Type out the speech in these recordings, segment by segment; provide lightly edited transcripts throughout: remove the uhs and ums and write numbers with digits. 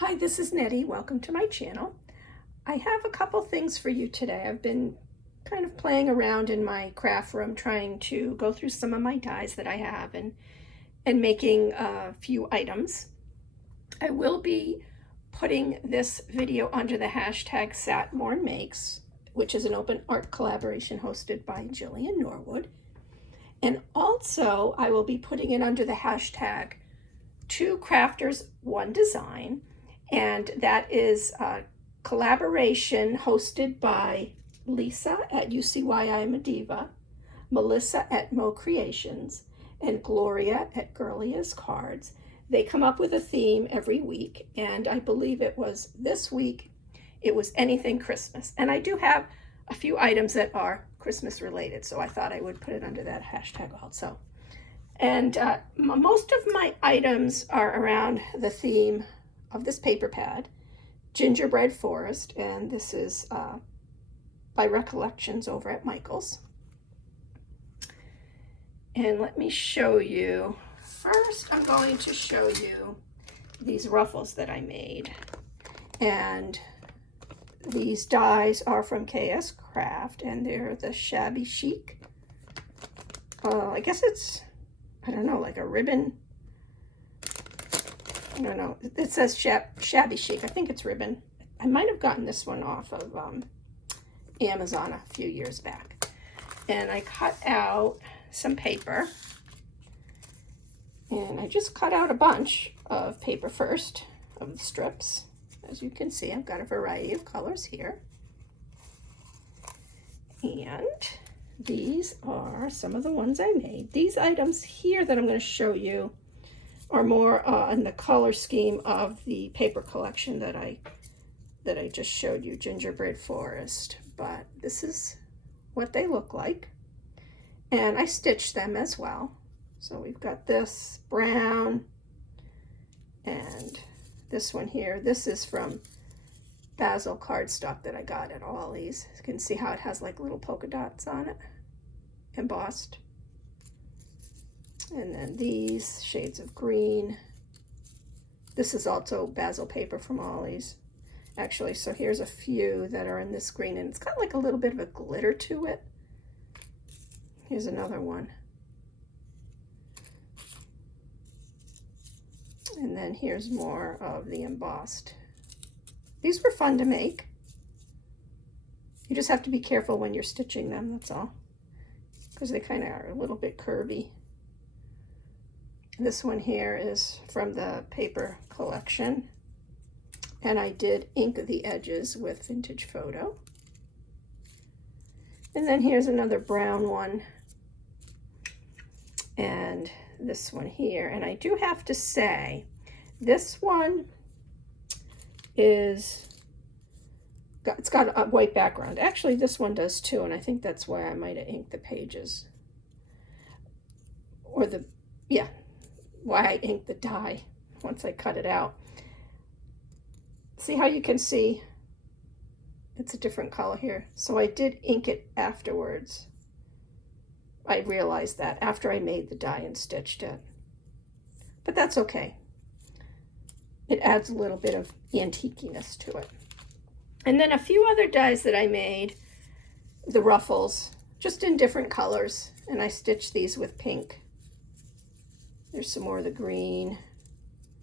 Hi, this is Nettie. Welcome to my channel. I have a couple things for you today. I've been kind of playing around in my craft room trying to go through some of my dies that I have and making a few items. I will be putting this video under the hashtag SatMornMakes, which is an open art collaboration hosted by Jillian Norwood. And also I will be putting it under the hashtag 2 crafters 1 design. And that is a collaboration hosted by Lisa at UCY I Am a Diva, Melissa at Mo Creations, and Gloria at Girlia's Cards. They come up with a theme every week, and I believe it was this week, it was anything Christmas. And I do have a few items that are Christmas related, so I thought I would put it under that hashtag also. And most of my items are around the theme of this paper pad, Gingerbread Forest, and this is by Recollections over at Michael's. And let me show you. First, I'm going to show you these ruffles that I made. And these dies are from KS Craft, and they're the Shabby Chic. I guess it's, I don't know, like a ribbon. I don't know. It says Shabby Chic. I think it's ribbon. I might have gotten this one off of Amazon a few years back. And I cut out some paper. And I just cut out a bunch of paper first, of the strips. As you can see, I've got a variety of colors here. And these are some of the ones I made. These items here that I'm going to show you are more in the color scheme of the paper collection that I just showed you, Gingerbread Forest. But this is what they look like. And I stitched them as well. So we've got this brown and this one here. This is from Basil cardstock that I got at Ollie's. You can see how it has like little polka dots on it, embossed. And then these shades of green. This is also Basil paper from Ollie's. Actually, so here's a few that are in this green, and it's got like a little bit of a glitter to it. Here's another one. And then here's more of the embossed. These were fun to make. You just have to be careful when you're stitching them, that's all. Because they kind of are a little bit curvy. This one here is from the paper collection. And I did ink the edges with Vintage Photo. And then here's another brown one. And this one here. And I do have to say, this one is, it's got a white background. Actually, this one does too. And I think that's why I might have inked the pages. Or the, yeah, why I inked the die once I cut it out. See how you can see it's a different color here. So I did ink it afterwards. I realized that after I made the die and stitched it. But that's okay. It adds a little bit of antiqueness to it. And then a few other dies that I made, the ruffles, just in different colors. And I stitched these with pink. There's some more of the green.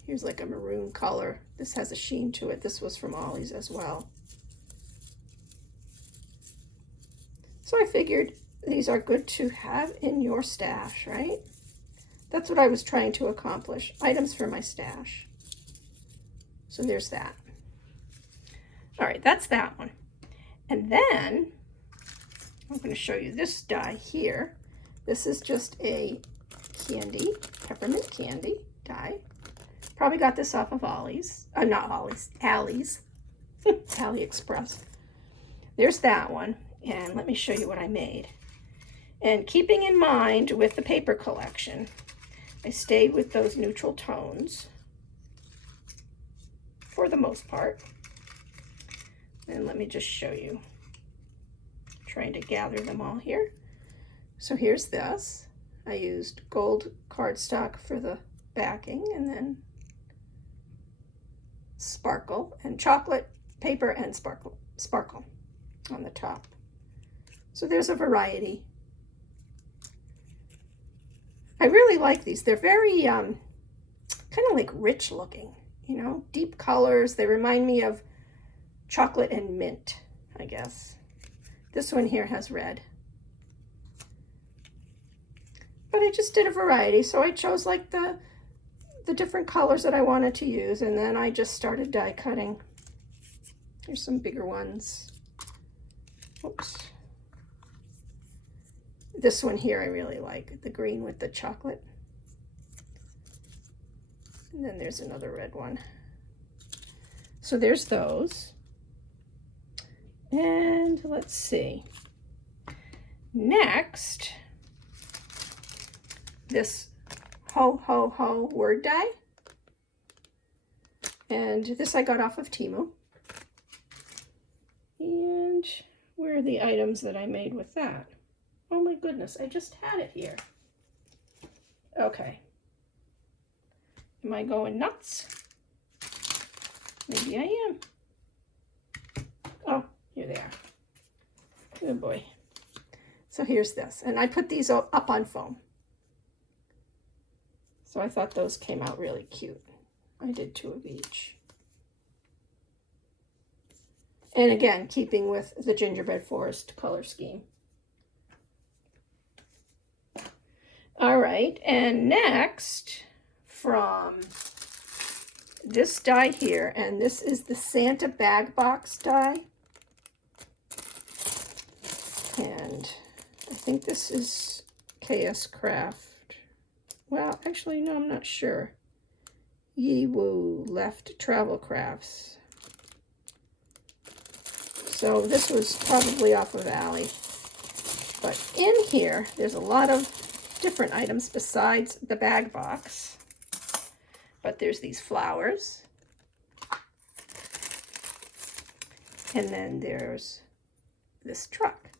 Here's like a maroon color. This has a sheen to it. This was from Ollie's as well. So I figured these are good to have in your stash, right? That's what I was trying to accomplish. Items for my stash. So there's that. All right, that's that one. And then I'm going to show you this die here. This is just a candy, peppermint candy die. Probably got this off of Ollie's. Not Ollie's, Allie's. AliExpress. There's that one. And let me show you what I made. And keeping in mind with the paper collection, I stayed with those neutral tones for the most part. And let me just show you. Trying to gather them all here. So here's this. I used gold cardstock for the backing, and then sparkle, and chocolate paper and sparkle on the top. So there's a variety. I really like these. They're very kind of like rich looking, you know, deep colors. They remind me of chocolate and mint, I guess. This one here has red. But I just did a variety, so I chose like the different colors that I wanted to use, and then I just started die cutting. Here's some bigger ones. Oops. This one here I really like, the green with the chocolate. And then there's another red one. So there's those. And let's see. Next, this ho ho ho word die. And this I got off of Temu. And where are the items that I made with that? Oh my goodness, I just had it here. Okay. Am I going nuts? Maybe I am. Oh, here they are. Good boy. So here's this. And I put these up on foam. So I thought those came out really cute. I did 2 of each. And again, keeping with the gingerbread forest color scheme. All right, and next from this die here, and this is the Santa bag box die. And I think this is KS Craft. Well, actually, no, I'm not sure. Yi Woo Left Travel Crafts. So this was probably off of Ally. But in here, there's a lot of different items besides the bag box. But there's these flowers. And then there's this truck.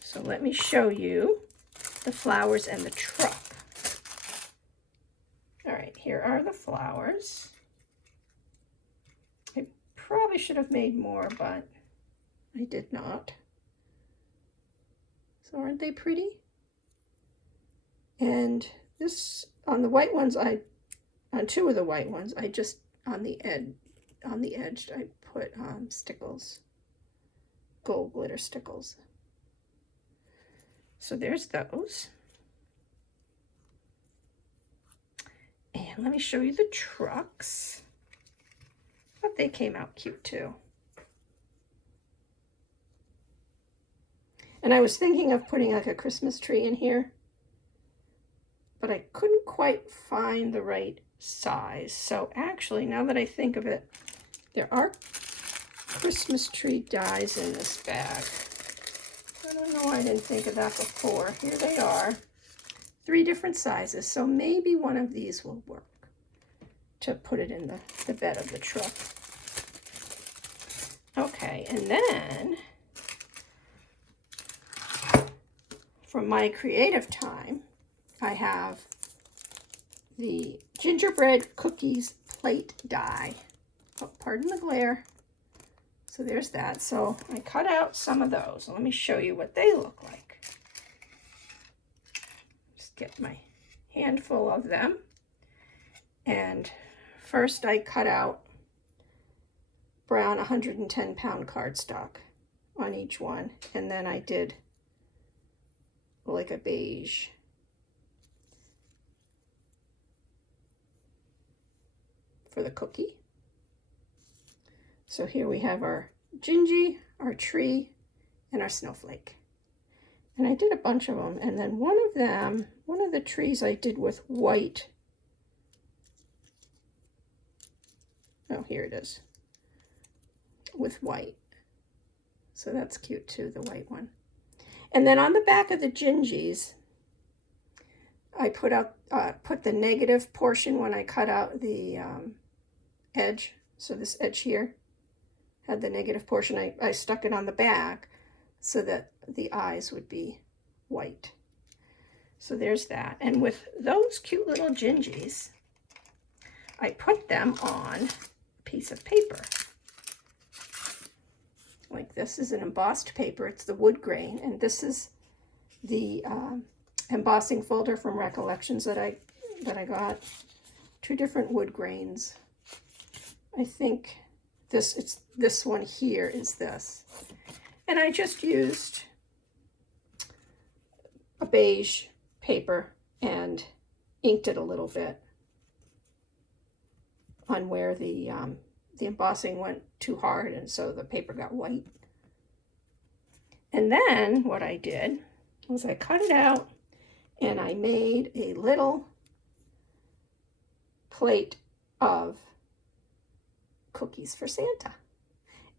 So let me show you the flowers and the truck. All right, here are the flowers. I probably should have made more, but I did not. So aren't they pretty? And this, on the white ones, on 2 of the white ones, I just, on the edge, I put stickles, gold glitter stickles. So there's those. And let me show you the trucks. But they came out cute too. And I was thinking of putting like a Christmas tree in here, but I couldn't quite find the right size. So actually, now that I think of it, there are Christmas tree dies in this bag. I don't know why I didn't think of that before. Here they are. 3 different sizes. So maybe one of these will work to put it in the bed of the truck. Okay, and then from my creative time, I have the gingerbread cookies plate die. Oh, pardon the glare. So there's that. So I cut out some of those. Let me show you what they look like. Just get my handful of them. And first I cut out brown 110-pound cardstock on each one. And then I did like a beige. For the cookie. So here we have our Gingy, our tree, and our snowflake. And I did a bunch of them. And then one of the trees I did with white. Oh, here it is. With white. So that's cute too, the white one. And then on the back of the Gingies, I put the negative portion when I cut out the edge. So this edge here had the negative portion. I stuck it on the back so that the eyes would be white. So there's that. And with those cute little Gingies, I put them on a piece of paper. Like this is an embossed paper. It's the wood grain, and this is the embossing folder from Recollections that I got. 2 different wood grains. I think this one here is this. And I just used a beige paper and inked it a little bit on where the embossing went too hard, and so the paper got white. And then what I did was I cut it out and I made a little plate of cookies for Santa.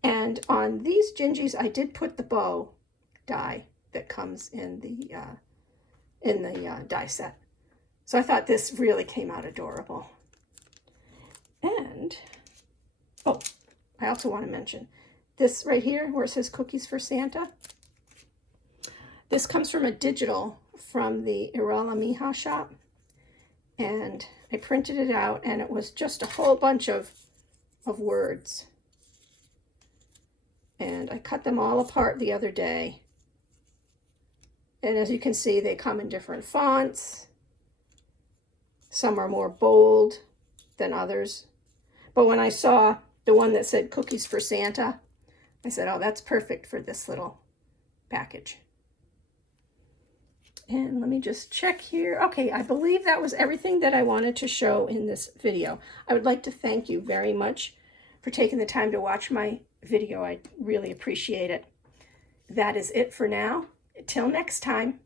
And on these gingies, I did put the bow die that comes in the die set. So I thought this really came out adorable. And, oh, I also want to mention this right here where it says Cookies for Santa. This comes from a digital from the Irala Mija shop. And I printed it out, and it was just a whole bunch of words. And I cut them all apart the other day. And as you can see, they come in different fonts. Some are more bold than others. But when I saw the one that said Cookies for Santa, I said, oh, that's perfect for this little package. And let me just check here. Okay, I believe that was everything that I wanted to show in this video. I would like to thank you very much for taking the time to watch my video. I really appreciate it. That is it for now. Till next time.